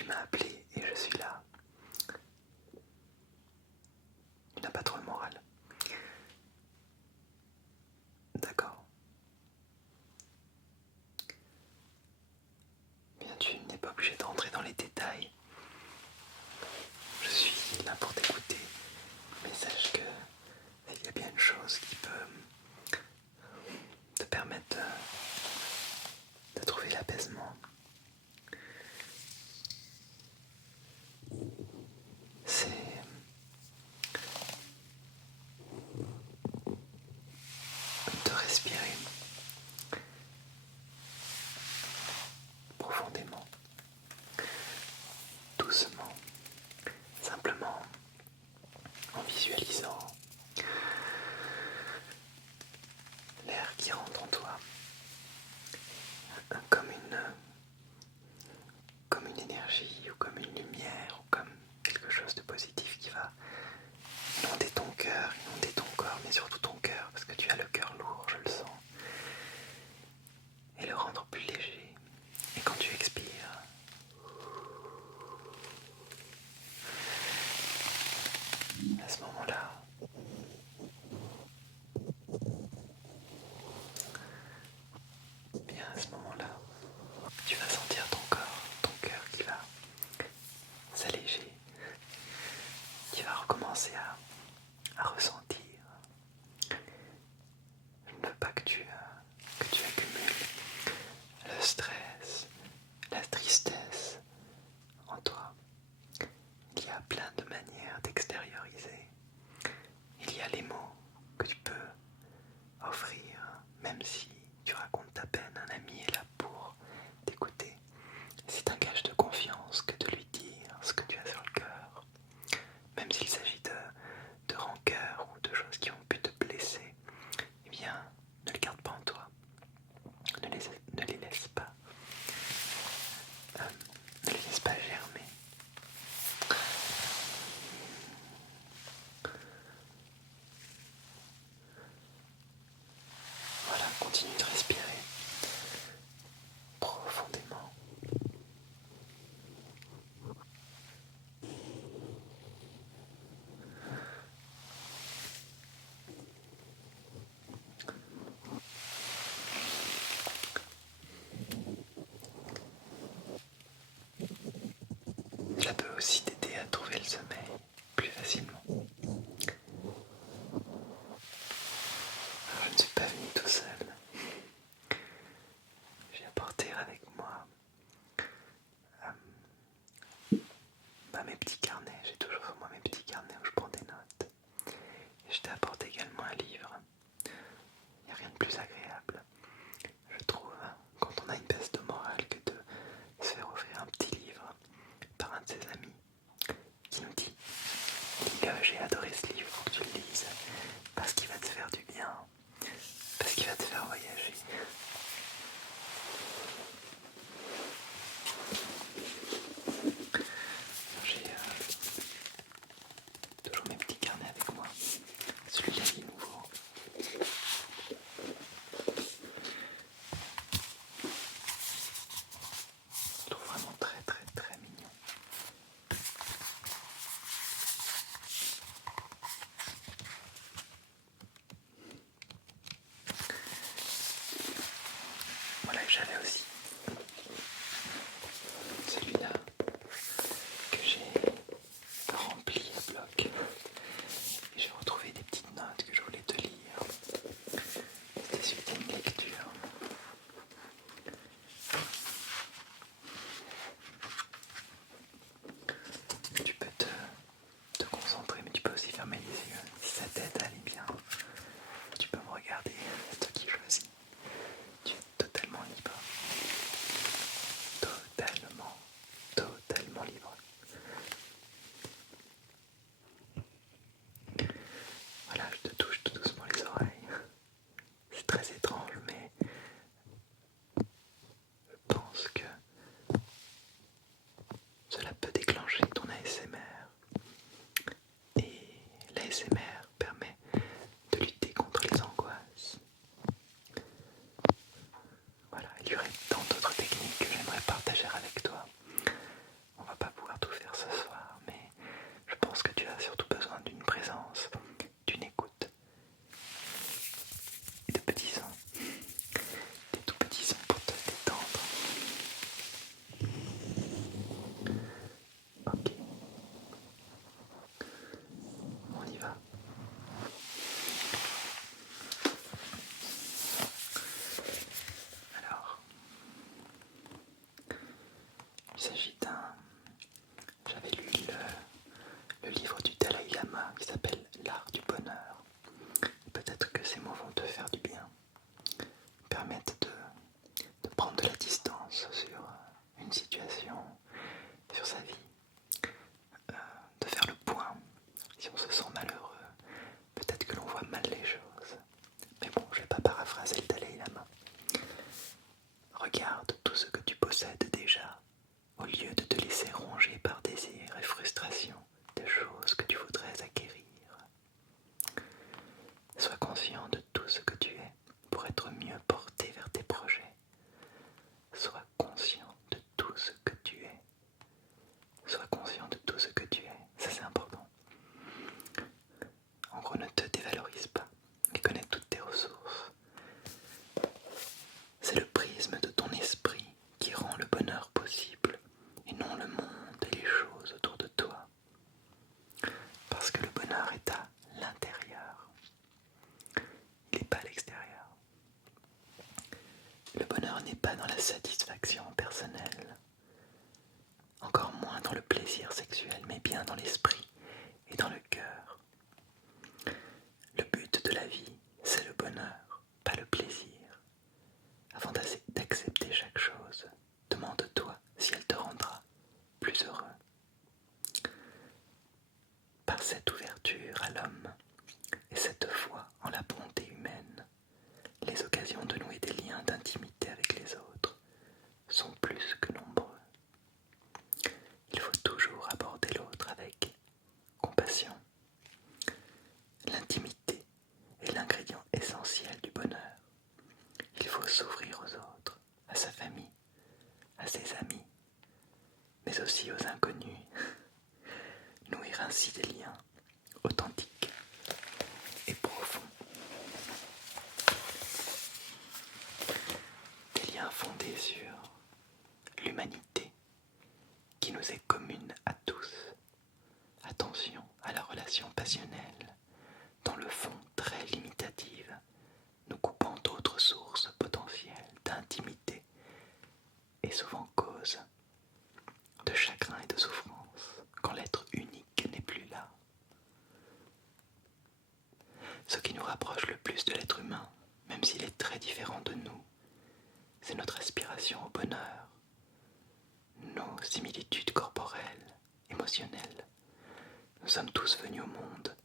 Tu m'as appelé et je suis là. Tu n'as pas trop le moral. D'accord. Bien, tu n'es pas obligé de rentrer dans les détails. Je suis là pour t'écouter. Mais sache que s'il y a bien une chose qui peut te permettre de trouver l'apaisement, c'est de respirer profondément, doucement, simplement en visualisant l'air qui rentre en toi comme une énergie ou comme une lumière ou comme quelque chose de positif qui va inonder ton cœur, inonder ton corps, mais surtout ton cœur, parce que tu as le cœur lourd, je le sens, et le rendre plus léger. Et quand tu expires, à ce moment-là, bien à ce moment-là, tu vas sentir ton corps, ton cœur qui va s'alléger, qui va recommencer à ressentir. Je ne veux pas que tu accumules le stress, la tristesse en toi. Il y a plein de manières d'extérioriser. Il y a les mots que tu peux offrir, même si tu racontes ta peine, un ami est là pour t'écouter. C'est un gage de confiance que de lui dire ce que tu as sur le cœur. Même s'il s'agit de rancœur ou de choses qui ont pu te blesser, eh bien, ne les garde pas en toi. Ne les laisse pas. Ne les laisse pas germer. Voilà, continue de respirer profondément. Cela peut aussi t'aider à trouver le sommeil plus facilement. Alors, je ne suis pas venu tout seul. J'ai apporté avec moi mes petits carnets. J'ai toujours sur moi mes petits carnets où je prends des notes. Et je t'ai apporté également un livre. Il n'y a rien de plus agréable, je trouve, quand on a une baisse de morale, que de se faire offrir un petit livre par un de ses amis qui me dit: lis-le, j'ai adoré ce livre, faut que tu le lises, parce qu'il va te faire du bien, parce qu'il va te faire voyager. situation, sur sa vie, de faire le point. Si on se sent malheureux, peut-être que l'on voit mal les choses. Mais bon, je ne vais pas paraphraser le Dalai Lama. Regarde tout ce que tu possèdes déjà, au lieu de te laisser ronger par désir et frustration des choses que tu voudrais acquérir. Sois conscient de tout ce que tu es pour être mieux porté vers tes projets. Sois conscient de tout ce que tu es. Sois conscient de tout ce que tu es. Ça, c'est important. En gros, ne te dévalorise pas et connais toutes tes ressources. C'est le prisme de ton esprit qui rend le bonheur possible et non le monde et les choses autour de toi. Parce que le bonheur est à l'intérieur. Il n'est pas à l'extérieur. Le bonheur n'est pas dans la satisfaction personnelle, encore moins dans le plaisir sexuel, mais bien dans l'esprit et dans le cœur. Le but de la vie, c'est le bonheur, pas le plaisir. Avant d'accepter chaque chose, demande-toi si elle te rendra plus heureux. Par cette ouverture à l'homme et cette foi en la bonté humaine, les occasions de nouer des liens d'intimité avec les autres sont plus que nombreux. Il faut toujours aborder l'autre avec compassion. L'intimité est l'ingrédient essentiel du bonheur. Il faut s'ouvrir aux autres, à sa famille, à ses amis, mais aussi aux inconnus. Nouer ainsi des liens authentiques et profonds. Des liens fondés sur l'humanité qui nous est commune à tous. Attention à la relation passionnelle, dans le fond très limitative, nous coupant d'autres sources potentielles d'intimité et souvent cause de chagrin et de souffrance quand l'être unique n'est plus là. Ce qui nous rapproche le plus de l'être humain, même s'il est très différent de nous, c'est notre aspiration au bonheur, nos similitudes corporelles, émotionnelles. Nous sommes tous venus au monde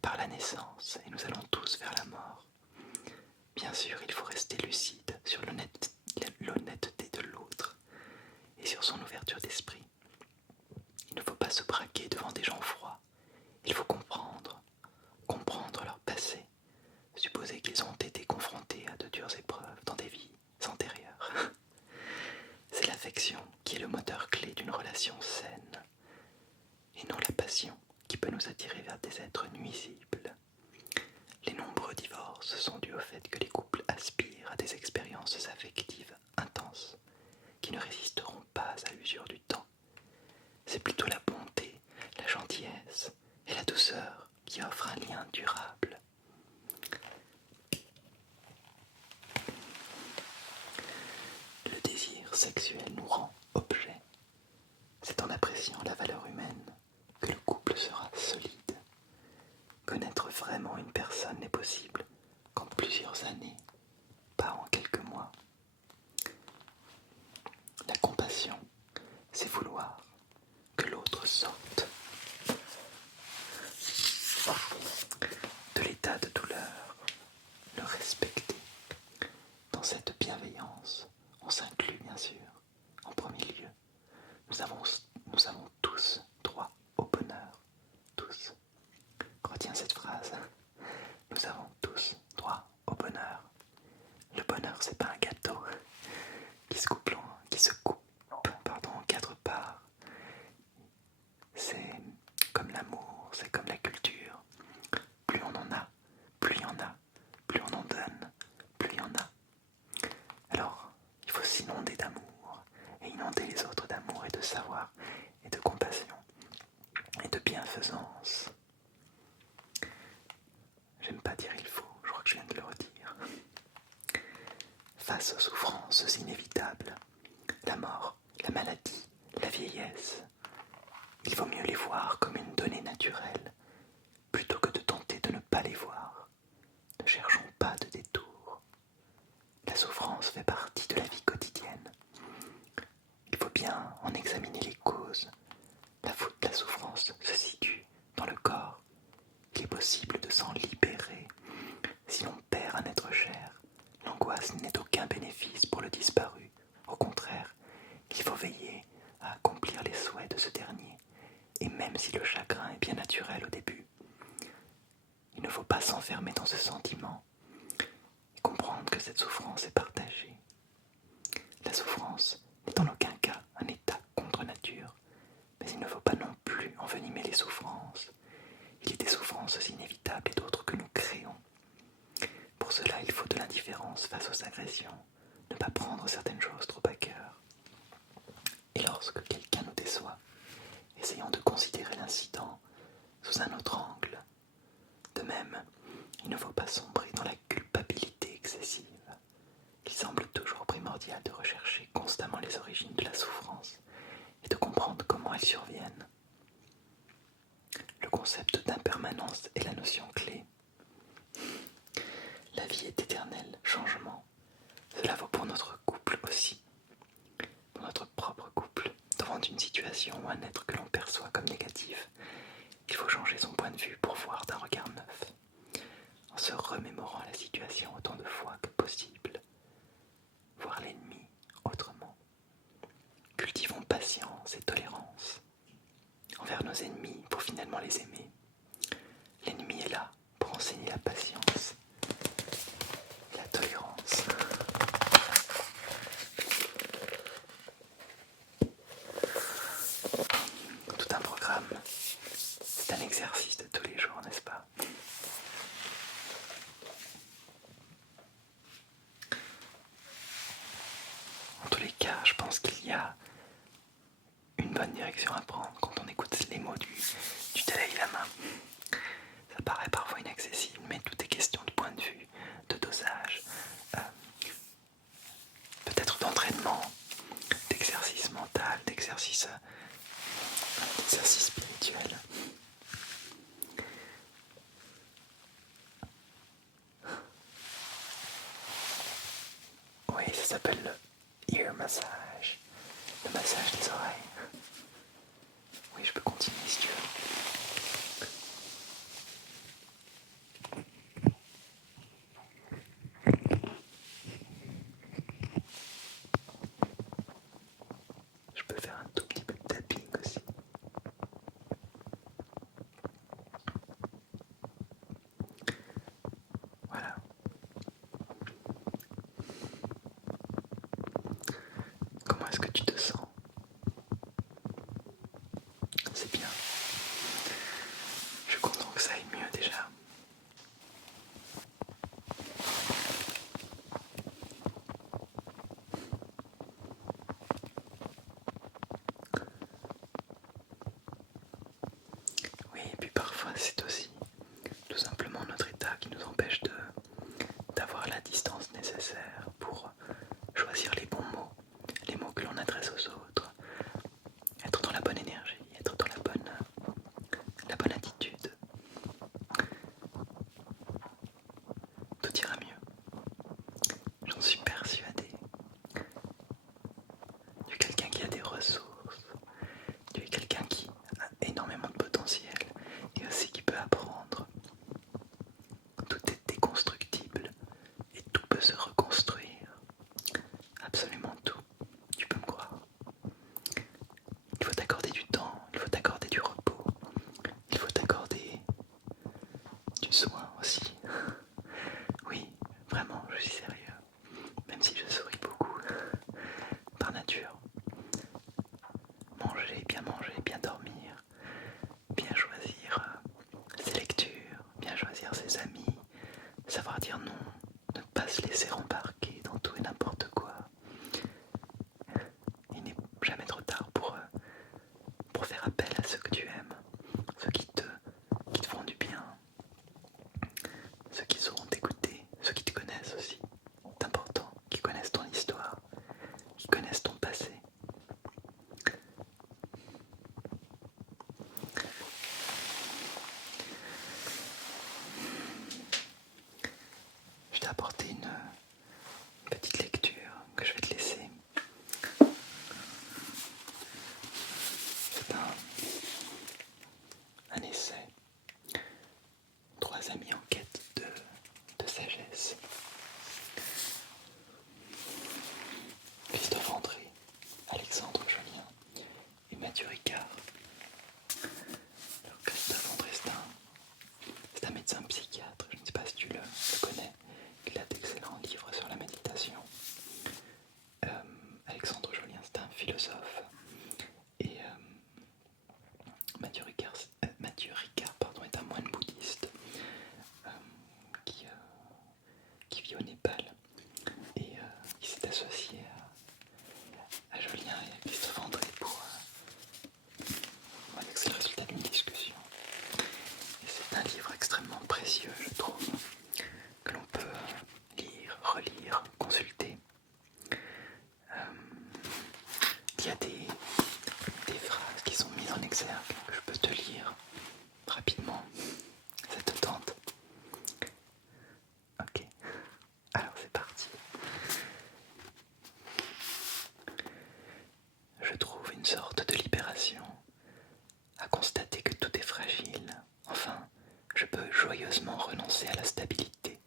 par la naissance et nous allons tous vers la mort. Bien sûr, il faut rester lucide sur l'honnêteté de l'autre et sur son ouverture d'esprit. Il ne faut pas se braquer devant des gens froids. Il faut comprendre leur passé, supposer qu'ils ont été confrontés à de dures épreuves dans des vies antérieures. C'est l'affection qui est le moteur clé d'une relation saine, et non la passion qui peut nous attirer vers des êtres nuisibles. Les nombreux divorces sont dus au fait que les couples aspirent à des expériences affectives intenses qui ne résisteront pas à l'usure du temps. C'est plutôt la bonté, la gentillesse et la douceur qui offrent un lien durable. Le désir sexuel nous rend objet. C'est en appréciant la valeur humaine que le couple sera solide. Connaître vraiment une personne n'est possible qu'en plusieurs années, pas en quelques mois. La compassion, c'est vouloir que l'autre sorte de l'état de douleur, le respecter. Dans cette bienveillance, on s'inclut bien sûr. En premier lieu, nous avons tous droit au bonheur. Tous. Retiens cette phrase. Nous avons tous droit au bonheur. Le bonheur, c'est pas un gâteau qui se coupe en 4 parts. C'est comme l'amour, c'est comme la culture. Plus on en a, plus il y en a. Plus on en donne, plus il y en a. Alors, il faut s'inonder d'amour et inonder les autres d'amour et de savoir et de compassion et de bienfaisance. J'aime pas dire il faut, je crois que je viens de le redire. Face aux souffrances inévitables, la mort, la maladie, la vieillesse, il vaut mieux les voir comme une donnée naturelle, plutôt que de tenter de ne pas les voir. Ne cherchons pas de détour. La souffrance fait partie de la vie quotidienne. Il faut bien examiner les causes. La souffrance se situe dans le corps. Il est possible de s'en libérer si l'on perd un être cher. L'angoisse n'est aucun bénéfice pour le disparu. Au contraire, il faut veiller à accomplir les souhaits de ce dernier. Et même si le chagrin est bien naturel au début, il ne faut pas s'enfermer dans ce sentiment et comprendre que cette souffrance est partagée. La souffrance n'est en aucun cas un état contre nature, mais il ne faut pas non plus envenimer les souffrances. Il y a des souffrances inévitables et d'autres que nous créons. Pour cela, il faut de l'indifférence face aux agressions, ne pas prendre certaines choses trop à cœur. Et lorsque quelqu'un nous déçoit, essayons de considérer l'incident sous un autre angle. De même, il ne faut pas sombrer dans la culpabilité excessive. Il semble toujours primordial de rechercher constamment les origines de la souffrance et de comprendre comment elles surviennent. Le concept d'impermanence est la notion clé. La vie est éternelle, changement. Cela vaut pour notre couple aussi. Pour notre propre couple, devant une situation ou un être que l'on perçoit comme négatif, il faut changer son point de vue pour voir d'un regard neuf, en se remémorant la situation autant de fois que possible. Voir l'ennemi autrement. Cultivons patience et tolérance envers nos ennemis pour finalement les aimer. L'ennemi est là pour enseigner la patience et la tolérance. Tout un programme, c'est un exercice de tous les jours, n'est-ce pas ? En tous les cas, je pense qu'il y a une bonne direction à prendre quand on écoute les mots du Dalai Lama. Ça paraît parfois inaccessible, mais tout est question de point de vue, de dosage, peut-être d'entraînement, d'exercice mental, d'exercice spirituel. Oui, ça s'appelle le ear massage, le massage des oreilles. Oui, je peux continuer si tu veux. Je peux faire un tout petit peu de tapping aussi. Voilà. Comment est-ce que tu te sens ? C'est bien. Je suis content que ça aille mieux déjà. Oui, et puis parfois c'est aussi tout simplement notre état qui nous empêche d'avoir la distance nécessaire pour choisir les bons mots, les mots que l'on adresse aux autres, être dans la bonne énergie, être dans la bonne attitude. Tout ira mieux. J'en suis persuadé. Tu es quelqu'un qui a des ressources, tu es quelqu'un qui a énormément de potentiel et aussi qui peut apprendre. Tout est déconstructible et tout peut se reconstruire. Absolument tout. Tu peux me croire. Il faut t'accorder du temps, il faut t'accorder du repos, il faut t'accorder du soin aussi. Oui, vraiment, je suis sérieux. Même si je souris beaucoup, par nature. Manger, bien dormir, bien choisir ses lectures, bien choisir ses amis, savoir dire non, ne pas se laisser embarquer dans tout et n'importe quoi. Il n'est jamais trop tard pour faire appel à ceux que tu aimes, ceux qui te font du bien, ceux qui sauront t'écouter, ceux qui te connaissent aussi. C'est important, qui connaissent ton histoire, qui connaissent ton passé. Mathieu Ricard. Alors, Christophe Andrestin, c'est un médecin psychiatre, je ne sais pas si tu le connais, il a d'excellents livres sur la méditation. Alexandre Jolien, c'est un philosophe. Et Mathieu Ricard, est un moine bouddhiste qui vit au Népal et qui s'est associé à Jolien et à Christophe André c'est le résultat d'une discussion. Et c'est un livre extrêmement précieux, je trouve, que l'on peut lire, relire, consulter. Il y a des phrases qui sont mises en exergue que je peux te lire rapidement. Ça te tente? Ok, alors c'est parti. Je trouve une sorte de libération à constater que tout est fragile. Enfin, je peux joyeusement renoncer à la stabilité,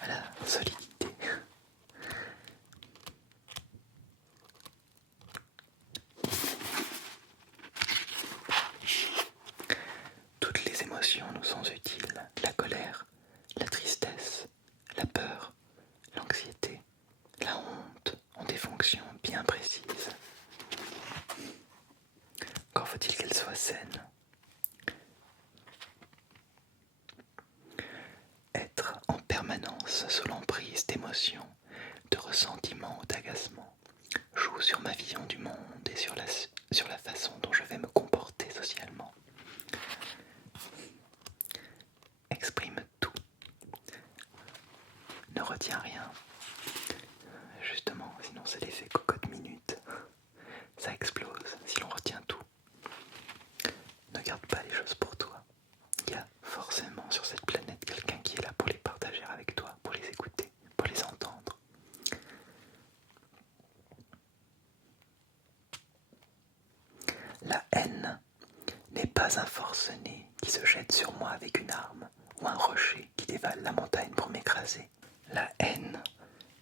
à la solidité. Toutes les émotions nous sont utiles. La colère, la tristesse, la peur, l'anxiété, la honte ont des fonctions bien précises. Encore faut-il qu'elles soient saines. Être en permanence sous l'emprise d'émotions, de ressentiments ou d'agacement joue sur ma vision du monde et sur la façon dont je vais me comporter socialement. Exprime tout. Ne retiens rien. Justement, sinon c'est l'effet cocotte minute. Ça explose si l'on retient tout. Ne garde pas les choses pour toi. Il y a forcément sur cette planète quelqu'un qui est là pour les partager avec toi, pour les écouter, pour les entendre. La haine n'est pas un forcené qui se jette sur moi avec une arme ou un rocher qui dévale la montagne pour m'écraser. La haine,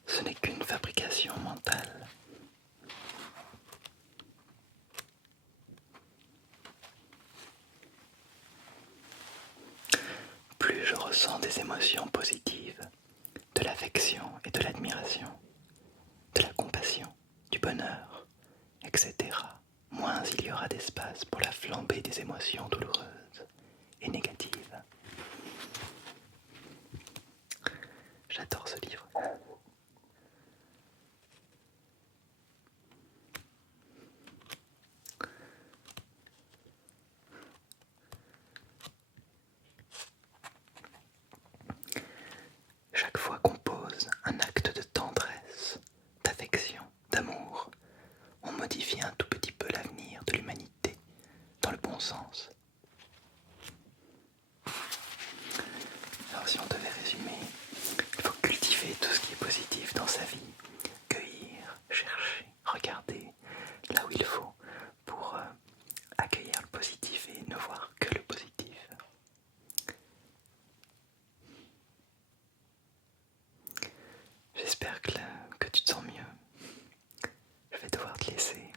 ce n'est qu'une fabrication mentale. Plus je ressens des émotions positives, de l'affection et de l'admiration, de la compassion, du bonheur, etc., moins il y aura d'espace pour la flambée des émotions douloureuses et négatives. J'adore ce livre. Chaque fois qu'on pose un acte de tendresse, d'affection, d'amour, on modifie un tout petit peu l'avenir de l'humanité dans le bon sens. Alors si on devait résumer, il faut cultiver tout ce qui est positif dans sa vie, cueillir, chercher, regarder là où il faut pour accueillir le positif et ne voir que le positif. J'espère que tu te sens mieux. Je vais devoir te laisser.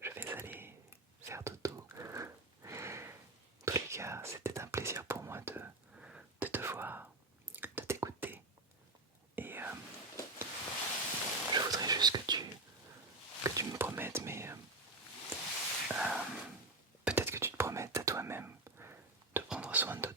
Je vais aller faire dodo. En tous les cas, c'était un plaisir pour moi de te voir, de t'écouter. Et je voudrais juste que tu me promettes, mais peut-être que tu te promettes à toi-même de prendre soin de